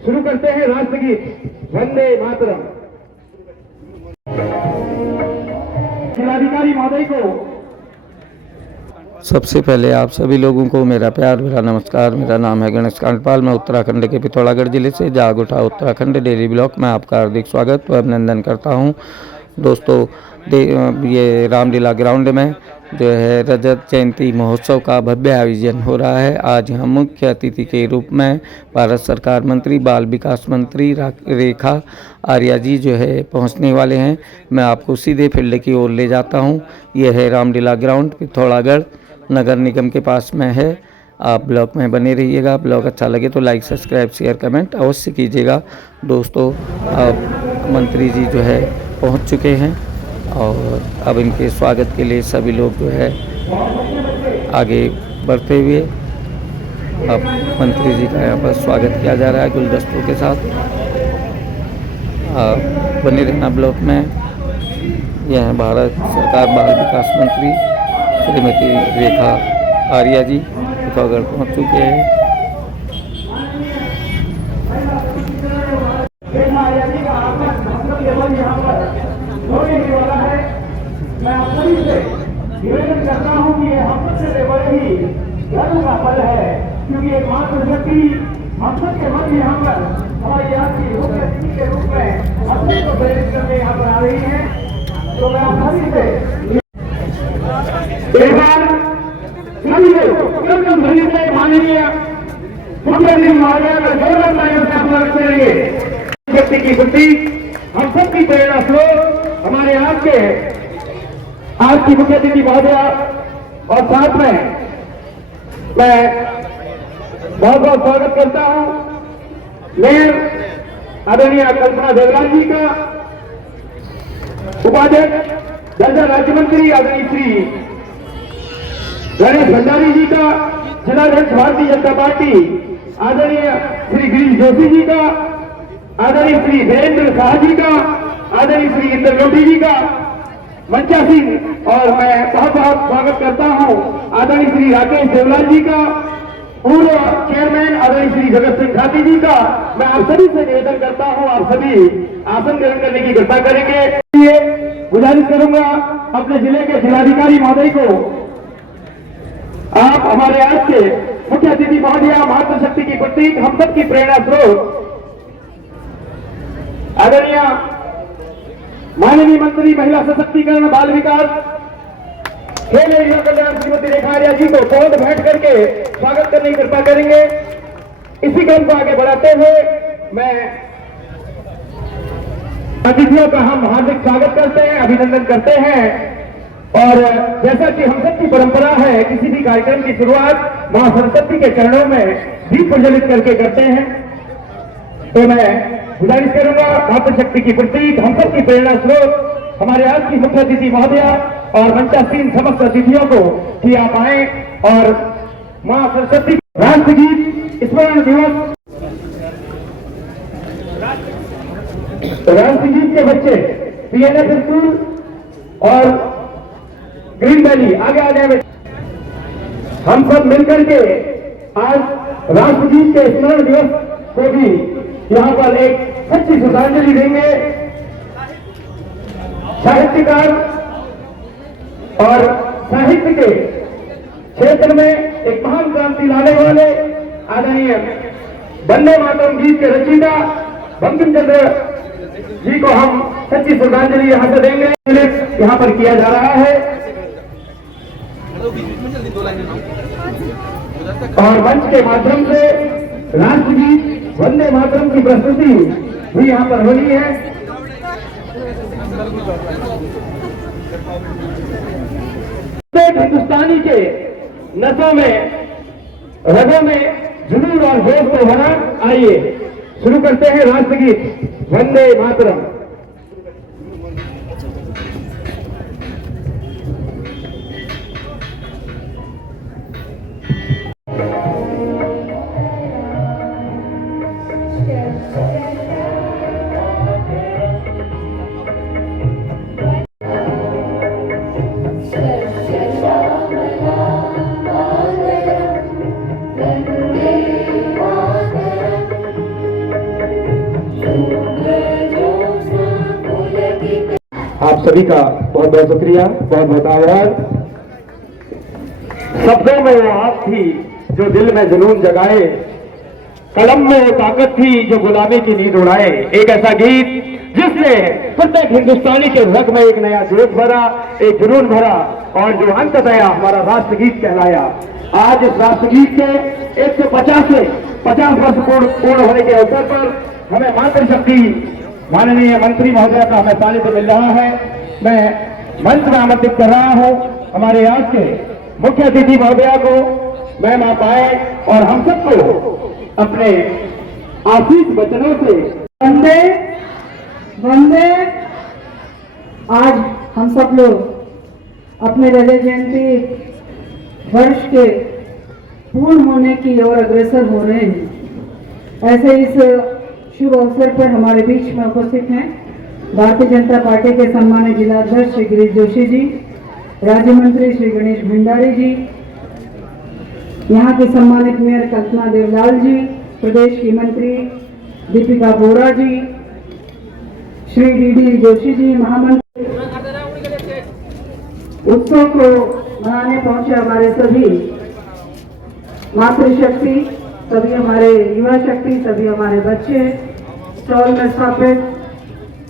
शुरू करते हैं राष्ट्रगीत वंदे मातरम। जिलाधिकारी महोदय को सबसे पहले आप सभी लोगों को मेरा प्यार, मेरा नमस्कार। मेरा नाम है गणेश कांडपाल। मैं उत्तराखंड के पिथौरागढ़ जिले से जागुठा उत्तराखंड डेली ब्लॉक में आपका हार्दिक स्वागत व अभिनंदन करता हूं। दोस्तों, ये रामलीला ग्राउंड में जो है रजत जयंती महोत्सव का भव्य आयोजन हो रहा है। आज हम मुख्य अतिथि के रूप में भारत सरकार मंत्री बाल विकास मंत्री रेखा आर्या जी जो है पहुंचने वाले हैं। मैं आपको सीधे फील्ड की ओर ले जाता हूं। यह है रामलीला ग्राउंड, पिथौरागढ़ नगर निगम के पास में है। आप ब्लॉग में बने रहिएगा। ब्लॉग अच्छा लगे तो लाइक, सब्सक्राइब, शेयर, कमेंट अवश्य कीजिएगा। दोस्तों, अब मंत्री जी जो है पहुंच चुके हैं और अब इनके स्वागत के लिए सभी लोग जो है आगे बढ़ते हुए अब मंत्री जी का यहाँ पर स्वागत किया जा रहा है गुलदस्तों के साथ। बने रहना ब्लॉक में। यह है भारत सरकार बाल विकास मंत्री श्रीमती रेखा आर्या जी पिथौरागढ़ पहुँच चुके हैं। मैं आप सभी से निवेदन करता हूँ कि ये हम सबसे बड़े ही गर्व का पल है, क्योंकि एक मातृशक्ति हम सबके मन में यहाँ पर हमारे यहाँ की मुख्य अतिथि के रूप में हम सबको प्रेरित करके यहाँ पर आ रही है। तो मैं आप सभी से एक बार सभी को माननीय मुख्यमंत्री महोदय का गौरव नायक से स्वागत करेंगे। व्यक्ति की बुद्धि हम सबकी प्रेरणा स्रोत हमारे आज की मुख्य अतिथि महोदय और साथ में मैं बहुत बहुत स्वागत करता हूं मेयर आदरणीय कल्पना देवराज जी का, उपाध्यक्ष दर्जा राज्य मंत्री आदरणीय श्री गणेश भंडारी जी का, जिलाध्यक्ष भारतीय जनता पार्टी आदरणीय श्री गिरीश जोशी जी का, आदरणीय श्री वीरेंद्र शाह जी का, आदरणीय श्री इंद्र लोधी जी का, मंचा सिंह, और मैं बहुत बहुत स्वागत करता हूं आदरणीय श्री राकेश देवलाल जी का, पूर्व चेयरमैन आदरणीय श्री जगत सिंह खाती जी का। मैं आप सभी से निवेदन करता हूं, आप सभी आसन ग्रहण करने की कृपा करेंगे। गुजारिश करूंगा अपने जिले के जिलाधिकारी महोदय को, आप हमारे आज के मुख्य अतिथि महोदय, मातृशक्ति की प्रतीक, हम सबकी प्रेरणा स्रोत आदरणीय माननीय मंत्री महिला सशक्तिकरण बाल विकास खेल एवं युवा कल्याण श्रीमती रेखा आर्या जी को पौध भेंट करके स्वागत करने की कृपा करेंगे। इसी क्रम को आगे बढ़ाते हुए मैं अतिथियों का हम हार्दिक स्वागत करते हैं, अभिनंदन करते हैं। और जैसा कि हम सबकी परंपरा है, किसी भी कार्यक्रम की शुरुआत मां सरस्वती के चरणों में दीप प्रज्वलित करके करते हैं। तो मैं गुजारिश करूंगा मातृशक्ति की प्रतीक, हम सबकी प्रेरणा स्रोत हमारे आज की मुख्य अतिथि महोदया और मंचासीन समस्त अतिथियों को कि आप आए और मां सरस्वती राष्ट्रगीत स्मरण दिवस राष्ट्रगीत के बच्चे पीएनएफ स्कूल और ग्रीन वैली आगे आ जाए। हम सब मिलकर के आज राष्ट्रगीत के स्मरण दिवस को भी यहाँ पर एक सच्ची श्रद्धांजलि देंगे। साहित्यकार और साहित्य के क्षेत्र में एक महान क्रांति लाने वाले आदरणीय वंदे मातरम गीत के रचयिता बंकिम चंद्र जी को हम सच्ची श्रद्धांजलि यहाँ से देंगे। यहाँ पर किया जा रहा है और मंच के माध्यम से राष्ट्रगीत वंदे मातरम की प्रस्तुति भी यहाँ पर हो रही है। हिंदुस्तानी के नसों में, रगों में जुनून और जोश को भरा। आइए शुरू करते हैं राष्ट्रगीत वंदे मातरम। Vande आप सभी का बहुत बहुत शुक्रिया, बहुत बहुत आभार। शब्दों में वो आग थी जो दिल में जुनून जगाए, कलम में वो ताकत थी जो गुलामी की नींद उड़ाए। एक ऐसा गीत जिसने प्रत्येक हिंदुस्तानी के रग में एक नया जोश भरा, एक जुनून भरा और जो अंततः हमारा राष्ट्रगीत कहलाया। आज इस राष्ट्रगीत के 150 वर्ष पूर्ण होने के अवसर पर हमें मातृशक्ति माननीय मंत्री महोदय का हमें सानिध्य मिल रहा है। मैं मंच में आमंत्रित कर रहा हूं हमारे आज के मुख्य अतिथि महोदया को। मैम आप आए और हम सबको अपने आशीष वचनों से वंदे वंदे। आज हम सब लोग अपने रजत जयंती वर्ष के पूर्ण होने की ओर अग्रसर हो रहे हैं। ऐसे इस शुभ अवसर पर हमारे बीच में उपस्थित हैं भारतीय जनता पार्टी के सम्मानित जिलाध्यक्ष श्री गिरीश जोशी जी, राज्य मंत्री श्री गणेश भंडारी जी, यहाँ के सम्मानित मेयर कल्पना देवलाल जी, प्रदेश की मंत्री दीपिका बोरा जी, श्री डी जोशी जी, महामंत्री। उत्सव को मनाने पहुंचे हमारे सभी मातृशक्ति, सभी हमारे युवा शक्ति, सभी हमारे बच्चे, स्टॉल में स्थापित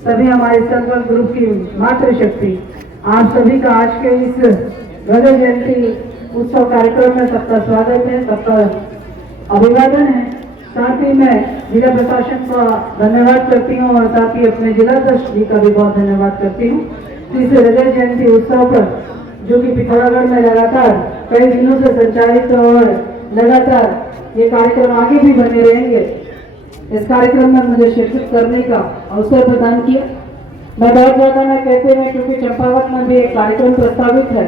सभी हमारे सर्वल ग्रुप की मातृशक्ति, आप सभी का आज के इस रजत जयंती उत्सव कार्यक्रम में सबका स्वागत है, सबका अभिवादन है। साथ ही मैं जिला प्रशासन का धन्यवाद करती हूँ और साथ ही अपने जिलाध्यक्ष जी का भी बहुत धन्यवाद करती हूँ। इस रजत जयंती उत्सव पर जो कि पिथौरागढ़ में लगातार कई दिनों से संचालित और लगातार ये कार्यक्रम आगे भी बने रहेंगे, इस कार्यक्रम में मुझे शिरकत करने का अवसर प्रदान किया। मैं बहुत ज्यादा न कहते हैं क्योंकि चंपावत में भी एक कार्यक्रम प्रस्तावित है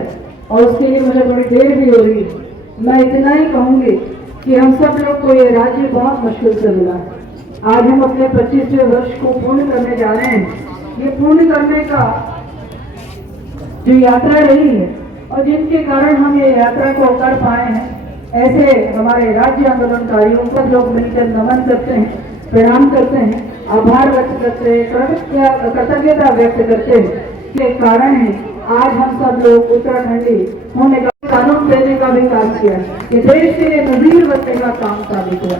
और उसके लिए मुझे बड़ी देर भी हो रही है। मैं इतना ही कहूंगी कि हम सब लोग को ये राज्य बहुत मुश्किल से मिला है। आज हम अपने 25वें वर्ष को पूर्ण करने जा रहे हैं। ये पूर्ण करने का जो यात्रा रही है और जिनके कारण हम ये यात्रा को कर पाए हैं, ऐसे हमारे राज्य आंदोलनकारियों पर लोग मिलकर नमन करते हैं, प्रणाम करते हैं, आभार व्यक्त करते हैं, कृतज्ञता व्यक्त करते हैं। के कारण है आज हम सब लोग उत्तराखंडी होने का कानून देने का भी काम किया, ये देश के लिए नजीर बनने का काम साबित हुआ।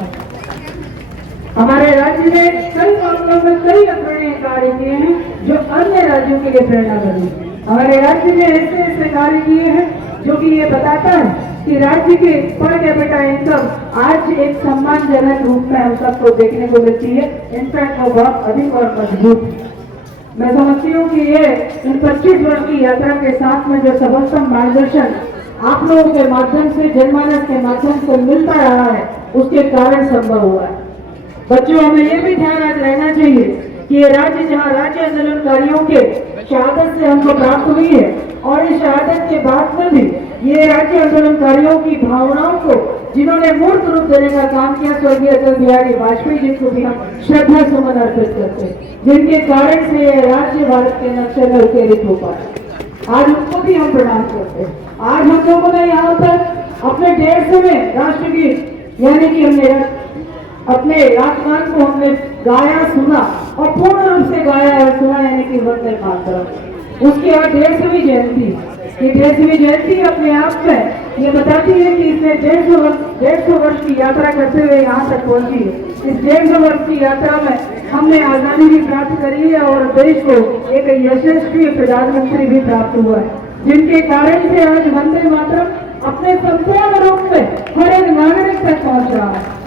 हमारे राज्य ने कई मामलों में कई अग्रणी कार्य किए हैं जो अन्य राज्यों के लिए प्रेरणा बनी। हमारे राज्य ने ऐसे ऐसे कार्य किए हैं जो कि ये बताता है कि राज्य के पर कैपिटा इनकम आज एक सम्मानजनक रूप में हम सबको देखने को मिलती है। इनफैक्ट वो बहुत अधिक और मजबूत है। मैं समझती हूँ कि ये इन 25 वर्ष की यात्रा के साथ में जो सबलतम मार्गदर्शन आप लोगों के माध्यम से, जनमानस के माध्यम से मिलता रहा है, उसके कारण संभव हुआ है। बच्चों, हमें ये भी ध्यान रहना चाहिए कि ये राज्य जहाँ राज्य आंदोलनकारियों के शहादत से हमको प्राप्त हुई है और इस शहादत के बाद में भी ये राज्य आंदोलनकारियों की भावनाओं को जिन्होंने मूर्त रूप देने का काम किया, स्वर्गीय अटल बिहारी वाजपेयी जिनको भी हम श्रद्धा सुमन अर्पित करते हैं, जिनके कारण से ये राज्य भारत के नक्शे में उकेरित हो पाए, आज उनको भी हम प्रणाम करते हैं। आज हम लोगों ने यहाँ पर अपने 150वें राष्ट्रगीत यानी कि हमने अपने राष्ट्रगान को हमने गाया, सुना और पूर्ण रूप से गाया और सुना, यानी कि वंदे मातरम। उसके बाद 150वीं जयंती, ये 150वीं जयंती अपने आप में ये बताती है कि इसने 150 वर्ष की यात्रा करते हुए यहाँ तक पहुंची है। इस 150 वर्ष की यात्रा में हमने आजादी भी प्राप्त करी है और देश को एक यशस्वी प्रधानमंत्री भी प्राप्त हुआ है, जिनके कारण से आज वंदे मातरम अपने संपूर्ण रूप में हर एक नागरिक तक पहुंच रहा है।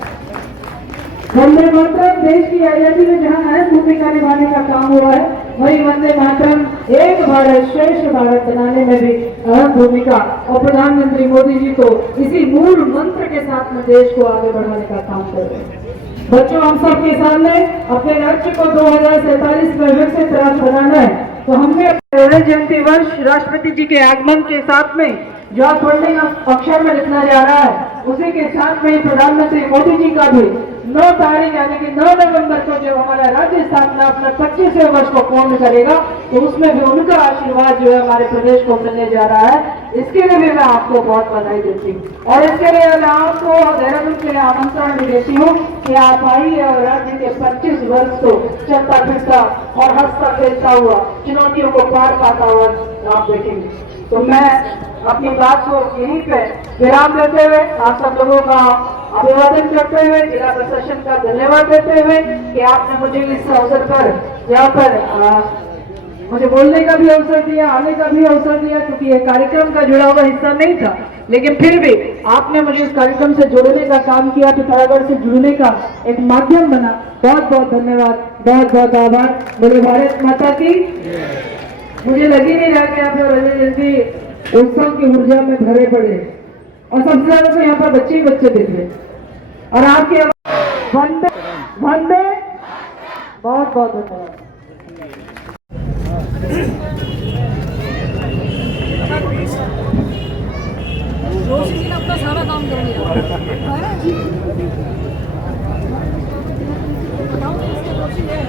वंदे मातरम देश की आजादी में जहां अहम भूमिका निभाने का काम हुआ है, वही वंदे मातरम एक भारत श्रेष्ठ भारत बनाने में भी अहम भूमिका और प्रधानमंत्री मोदी जी को इसी मूल मंत्र के साथ में देश को आगे बढ़ाने का काम कर रहे हैं। बच्चों, हम सबके सामने अपने राज्य को 2047 में विकसित राज्य बनाना है, तो हमने रजत जयंती वर्ष राष्ट्रपति जी के आगमन के साथ में जो स्वर्णिम अक्षर में लिखना जा रहा है, उसी के साथ में प्रधानमंत्री मोदी जी का भी 9 तारीख यानी कि 9 नवंबर को जब हमारा राज्य स्थापना अपना 25वें वर्ष को पूर्ण करेगा, तो उसमें भी उनका आशीर्वाद जो है हमारे प्रदेश को मिलने जा रहा है। इसके लिए भी मैं आपको बहुत बधाई देती हूँ और इसके लिए मैं आपको देहरादून के लिए आमंत्रण भी देती हूँ कि आप आइए और राज्य के 25 वर्ष को चलता फिरता और हंसता खेलता हुआ, चुनौतियों को पार पाता हुआ आप देखेंगे। तो मैं अपनी बात को यहीं पे विराम देते हुए आप सब लोगों का अभिवादन करते हुए, जिला प्रशासन का धन्यवाद देते हुए कि आपने मुझे इस अवसर पर यहाँ पर मुझे बोलने का भी अवसर दिया, आने का भी अवसर दिया, क्योंकि ये कार्यक्रम का जुड़ा हुआ हिस्सा नहीं था, लेकिन फिर भी आपने मुझे इस कार्यक्रम से जोड़ने का काम किया, पिथौरागढ़ से जुड़ने का एक माध्यम बना। बहुत बहुत धन्यवाद, बहुत बहुत आभार। बोले भारत माता की। मुझे लग ही नहीं रहा कि आप लोग रजत जयंती उत्सव की ऊर्जा में भरे पड़े और सबसे ज्यादा तो यहाँ पर बच्चे ही बच्चे दिख रहे और आपके वंदे वंदे। बहुत बहुत धन्यवाद। जोशी जी ने अपना सारा काम कर लिया है जी। बताओ तो इसके जोशी है।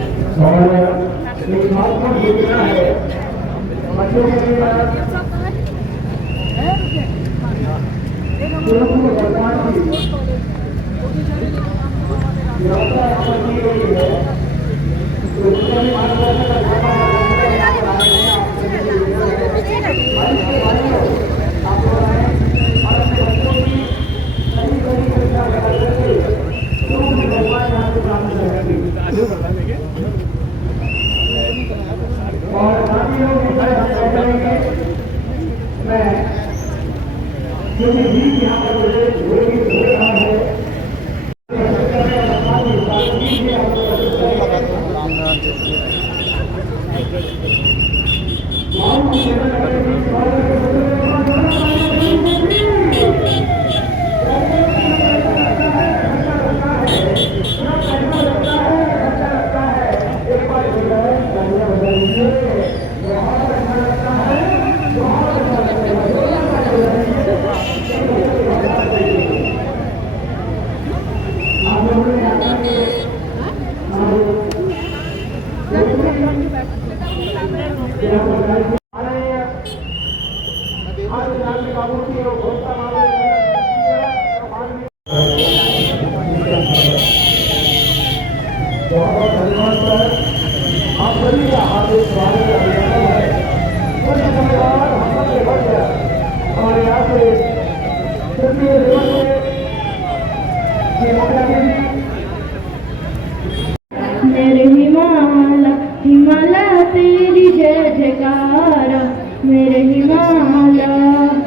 मेरे हिमालय हिमालय तेरी जय जयकारा, मेरे हिमालय।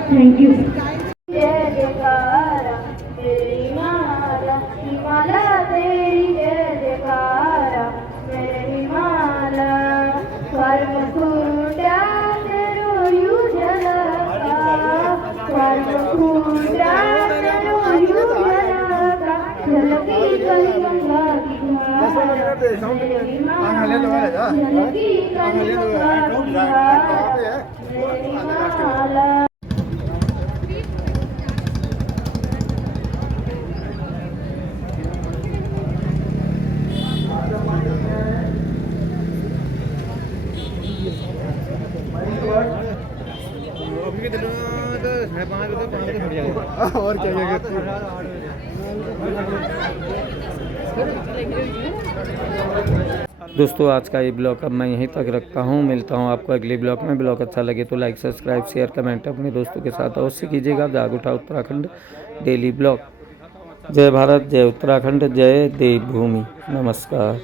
Thank you. जय जयकारा मेरे हिमालय हिमालय तेरी जय जयकारा, मेरे हिमालय। कर्म कुंडा तेरो युजलका, कर्म कुंडा तेरो युजलका, झलकी कली गंगा की धारा, मेरे हिमालय झलकी कली गंगा की धारा, मेरे हिमालय। और क्या दोस्तों आज का ये ब्लॉग अब मैं यहीं तक रखता हूँ। मिलता हूँ आपको अगले ब्लॉग में। ब्लॉग अच्छा लगे तो लाइक सब्सक्राइब शेयर कमेंट अपने दोस्तों के साथ अवश्य कीजिएगा। जाग उठा उत्तराखंड डेली ब्लॉग। जय भारत, जय उत्तराखंड, जय देवभूमि। नमस्कार।